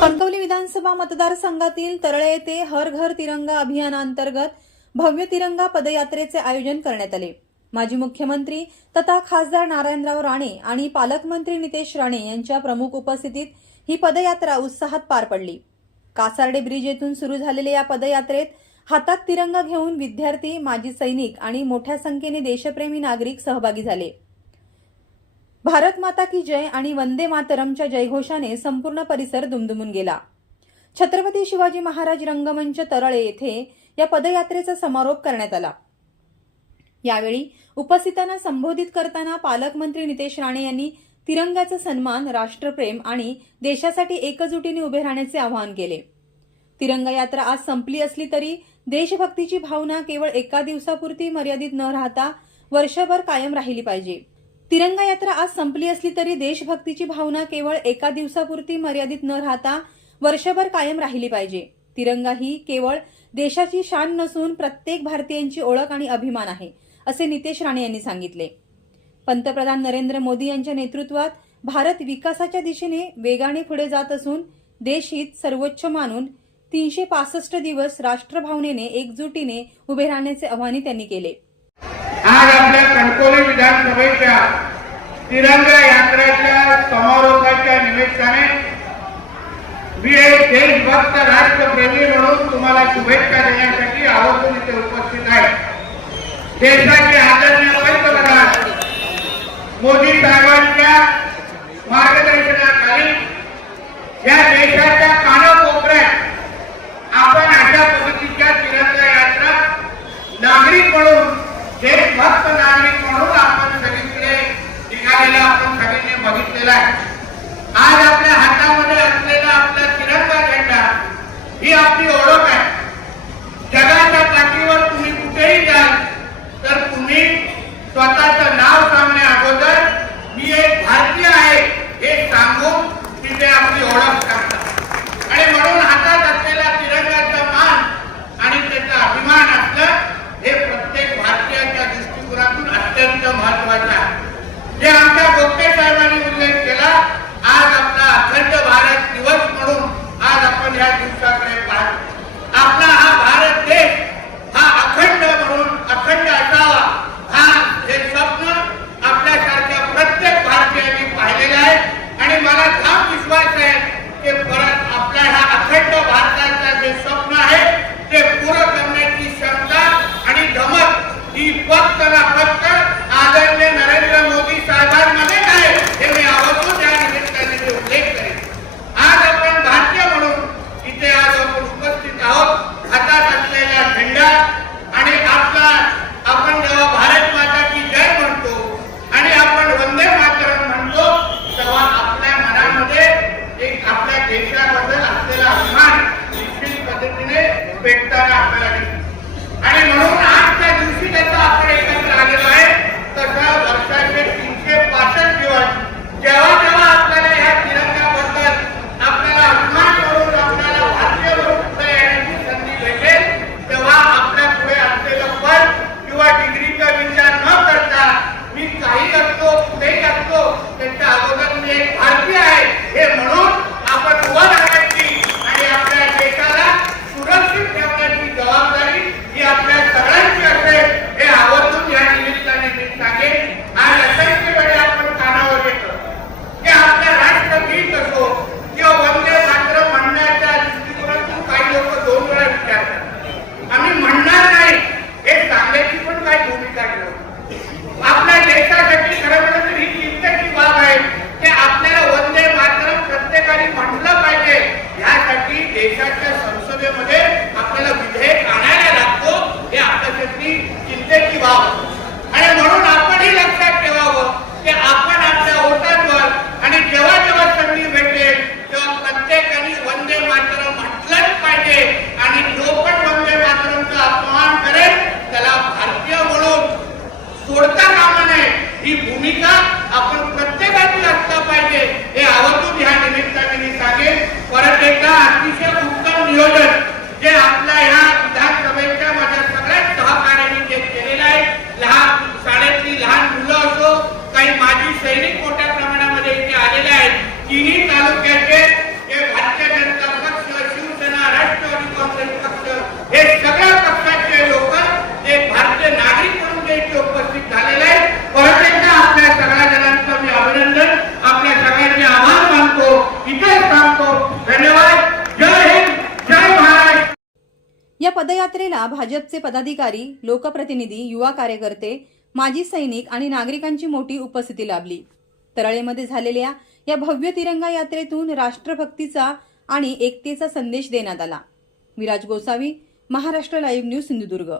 कणकवली विधानसभा मतदारसंघातील तरळे येथे हर घर तिरंगा अभियानांतर्गत भव्य तिरंगा पदयात्रेचे आयोजन करण्यात आले। माजी मुख्यमंत्री तथा खासदार नारायणराव राणे आणि पालकमंत्री नितेश राणे यांच्या प्रमुख उपस्थितीत ही पदयात्रा उत्साहात पार पडली। कासार्डे ब्रिज येथून सुरू झालेल्या या पदयात्रेत हातात तिरंगा घेऊन विद्यार्थी, माजी सैनिक आणि मोठ्या संख्येने देशप्रेमी नागरिक सहभागी झाले। भारत माता की जय आणि वंदे मातरमच्या जयघोषाने संपूर्ण परिसर दुमदुमून गेला। छत्रपती शिवाजी महाराज रंगमंच तरळे येथे या पदयात्रेचा समारोप करण्यात आला। यावेळी उपस्थितांना संबोधित करताना पालकमंत्री नितेश राणे यांनी तिरंग्याचा सन्मान, राष्ट्रप्रेम आणि देशासाठी एकजुटीने उभे राहण्याचे आवाहन केले। तिरंगा यात्रा आज संपली असली तरी देशभक्तीची भावना केवळ एका दिवसापुरती मर्यादित न राहता वर्षभर कायम राहिली पाहिजे। तिरंगा यात्रा आज संपली असली तरी देशभक्तीची भावना केवळ एका दिवसापुरती मर्यादित न राहता वर्षभर कायम राहिली पाहिजे। तिरंगा ही केवळ देशाची शान नसून प्रत्येक भारतीयांची ओळख आणि अभिमान आहे, असे नितेश राणे यांनी सांगितले। पंतप्रधान नरेंद्र मोदी यांच्या नेतृत्वात भारत विकासाच्या दिशेने वेगाने पुढे जात असून देशहित सर्वोच्च मानून 365 दिवस राष्ट्रभावनेने एकजुटीने उभे राहण्याचे आवाहन त्यांनी केले। आज आपल्या कणकवली विधानसभेच्या तिरंगा यात्रेच्या समारोपाच्या निमित्ताने मी एक देशभक्त राष्ट्रप्रेमी म्हणून तुम्हाला शुभेच्छा देण्यासाठी आवर्जून इथे उपस्थित आहे। देशाचे आदरणीय पंतप्रधान मोदी साहेबांच्या मार्गदर्शनाखाली या देशाच्या कानाकोपऱ्यात आपण अशा पद्धतीच्या तिरंगा यात्रा नागरिक म्हणून, देशभक्त नागरिक म्हणून आपण सगळीकडे निघालेला आपण सगळ्यांनी बघितलेला आहे। आज आपल्या हातामध्ये असलेला आपला तिरंगा झेंडा ही आपली ओळख आहे। जगाच्या पाठीवर तुम्ही कुठेही जाल तर तुम्ही स्वतःचं नाव सांगण्या अगोदर मी एक भारतीय आहे हे सांगून तिथे आपली ओळख करतात आणि म्हणून हातात असलेला तिरंगाचा मान आणि त्याचा अभिमान असणं हे प्रत्येक भारतीयाच्या दृष्टिकोनातून अत्यंत महत्वाचं आहे। जे आमच्या गोखले साहेबांनी उल्लेख केला, आज आपला अखंड भारत दिवस म्हणून आज आपण या दिवसाकडे पाहतो। आपला हा भारत देश हा अखंड म्हणून अखंड असावा, हा हे स्वप्न पदयात्रेला भाजपचे पदाधिकारी, लोकप्रतिनिधी, युवा कार्यकर्ते, माजी सैनिक आणि नागरिकांची मोठी उपस्थिती लाभली. तळेमध्ये झालेल्या या भव्य तिरंगा यात्रेतून राष्ट्रभक्तीचा आणि एकतेचा संदेश देण्यात आला. Viraj Gosavi, Maharashtra live news, Sindhudurg.